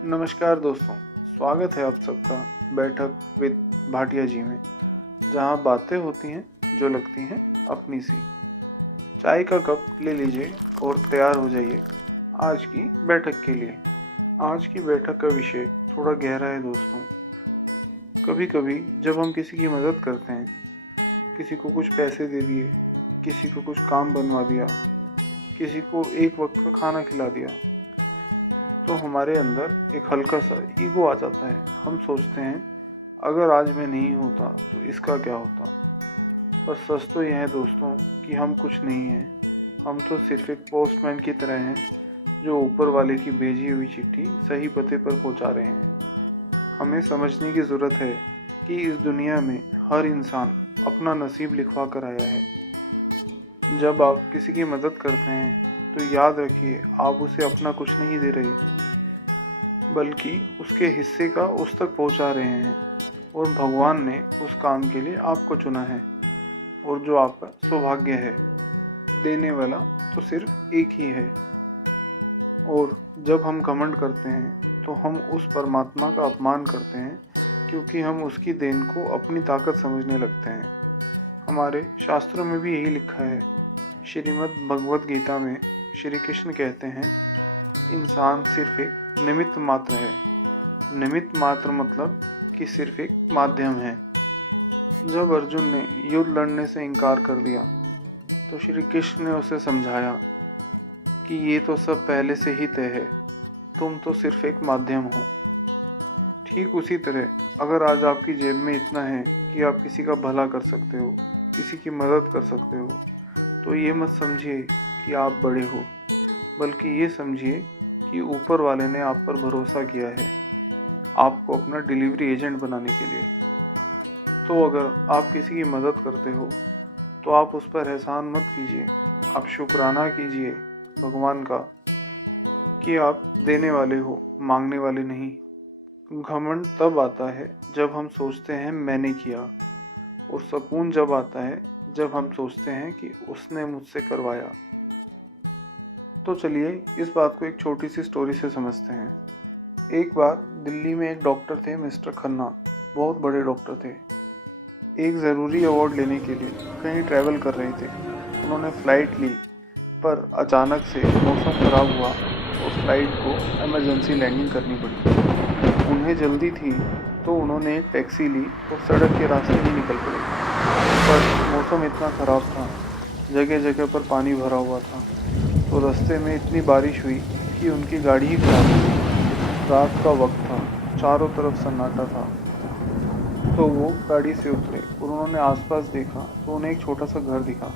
नमस्कार दोस्तों, स्वागत है आप सबका बैठक विद भाटिया जी में, जहां बातें होती हैं जो लगती हैं अपनी सी। चाय का कप ले लीजिए और तैयार हो जाइए आज की बैठक के लिए। आज की बैठक का विषय थोड़ा गहरा है दोस्तों। कभी कभी जब हम किसी की मदद करते हैं, किसी को कुछ पैसे दे दिए, किसी को कुछ काम बनवा दिया, किसी को एक वक्त का खाना खिला दिया, तो हमारे अंदर एक हल्का सा ईगो आ जाता है। हम सोचते हैं अगर आज मैं नहीं होता तो इसका क्या होता। पर सच तो यह है दोस्तों कि हम कुछ नहीं हैं। हम तो सिर्फ एक पोस्टमैन की तरह हैं जो ऊपर वाले की भेजी हुई चिट्ठी सही पते पर पहुंचा रहे हैं। हमें समझने की ज़रूरत है कि इस दुनिया में हर इंसान अपना नसीब लिखवा कर आया है। जब आप किसी की मदद करते हैं तो याद रखिए आप उसे अपना कुछ नहीं दे रहे, बल्कि उसके हिस्से का उस तक पहुंचा रहे हैं। और भगवान ने उस काम के लिए आपको चुना है, और जो आपका सौभाग्य है। देने वाला तो सिर्फ एक ही है। और जब हम घमंड करते हैं तो हम उस परमात्मा का अपमान करते हैं, क्योंकि हम उसकी देन को अपनी ताकत समझने लगते हैं। हमारे शास्त्रों में भी यही लिखा है। श्रीमद् भगवद गीता में श्री कृष्ण कहते हैं, इंसान सिर्फ एक निमित्त मात्र है। निमित्त मात्र मतलब कि सिर्फ एक माध्यम है। जब अर्जुन ने युद्ध लड़ने से इनकार कर दिया तो श्री कृष्ण ने उसे समझाया कि ये तो सब पहले से ही तय है, तुम तो सिर्फ एक माध्यम हो। ठीक उसी तरह अगर आज आपकी जेब में इतना है कि आप किसी का भला कर सकते हो, किसी की मदद कर सकते हो, तो ये मत समझिए कि आप बड़े हो, बल्कि ये समझिए कि ऊपर वाले ने आप पर भरोसा किया है आपको अपना डिलीवरी एजेंट बनाने के लिए। तो अगर आप किसी की मदद करते हो तो आप उस पर एहसान मत कीजिए, आप शुक्राना कीजिए भगवान का कि आप देने वाले हो, मांगने वाले नहीं। घमंड तब आता है जब हम सोचते हैं मैंने किया, और सुकून जब आता है जब हम सोचते हैं कि उसने मुझसे करवाया। तो चलिए इस बात को एक छोटी सी स्टोरी से समझते हैं। एक बार दिल्ली में एक डॉक्टर थे, मिस्टर खन्ना। बहुत बड़े डॉक्टर थे। एक ज़रूरी अवार्ड लेने के लिए कहीं ट्रैवल कर रहे थे। उन्होंने फ़्लाइट ली, पर अचानक से मौसम ख़राब हुआ और फ्लाइट को इमरजेंसी लैंडिंग करनी पड़ी। उन्हें जल्दी थी तो उन्होंने एक टैक्सी ली और सड़क के रास्ते ही निकल पड़े। पर मौसम इतना ख़राब था, जगह जगह पर पानी भरा हुआ था, तो रास्ते में इतनी बारिश हुई कि उनकी गाड़ी ही खराब हो गई। रात का वक्त था, चारों तरफ सन्नाटा था। तो वो गाड़ी से उतरे और उन्होंने आसपास देखा तो उन्हें एक छोटा सा घर दिखा।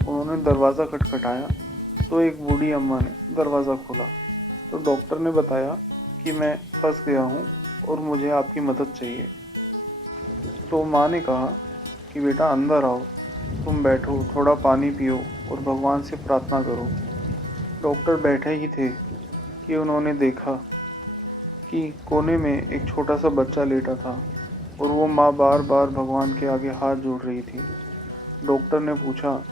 उन्होंने दरवाज़ा खटखटाया तो एक बूढ़ी अम्मा ने दरवाज़ा खोला। तो डॉक्टर ने बताया कि मैं फंस गया हूँ और मुझे आपकी मदद चाहिए। तो माँ ने कहा कि बेटा अंदर आओ, तुम बैठो, थोड़ा पानी पियो और भगवान से प्रार्थना करो। डॉक्टर बैठे ही थे कि उन्होंने देखा कि कोने में एक छोटा सा बच्चा लेटा था और वो माँ बार बार भगवान के आगे हाथ जोड़ रही थी। डॉक्टर ने पूछा,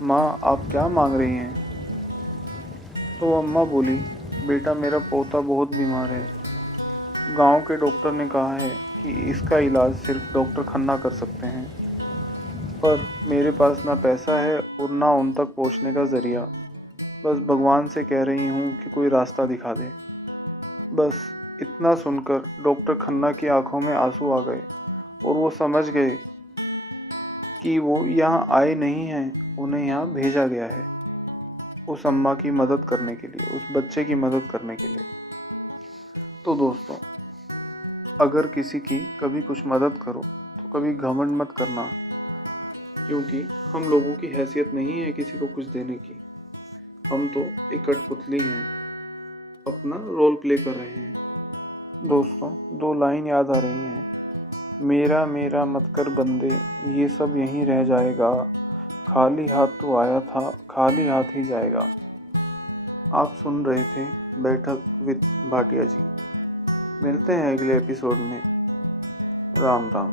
माँ आप क्या मांग रही हैं? तो अम्मा बोली, बेटा मेरा पोता बहुत बीमार है। गांव के डॉक्टर ने कहा है कि इसका इलाज सिर्फ डॉक्टर खन्ना कर सकते हैं, पर मेरे पास ना पैसा है और ना उन तक पहुंचने का ज़रिया। बस भगवान से कह रही हूँ कि कोई रास्ता दिखा दे। बस इतना सुनकर डॉक्टर खन्ना की आंखों में आंसू आ गए और वो समझ गए कि वो यहाँ आए नहीं हैं, उन्हें यहाँ भेजा गया है उस अम्मा की मदद करने के लिए, उस बच्चे की मदद करने के लिए। तो दोस्तों, अगर किसी की कभी कुछ मदद करो तो कभी घमंड मत करना, क्योंकि हम लोगों की हैसियत नहीं है किसी को कुछ देने की। हम तो एक कठपुतली हैं, अपना रोल प्ले कर रहे हैं। दोस्तों, दो लाइन याद आ रही हैं। मेरा मेरा मत कर बंदे, ये सब यहीं रह जाएगा। खाली हाथ तो आया था, खाली हाथ ही जाएगा। आप सुन रहे थे बैठक विद भाटिया जी। मिलते हैं अगले एपिसोड में। राम राम।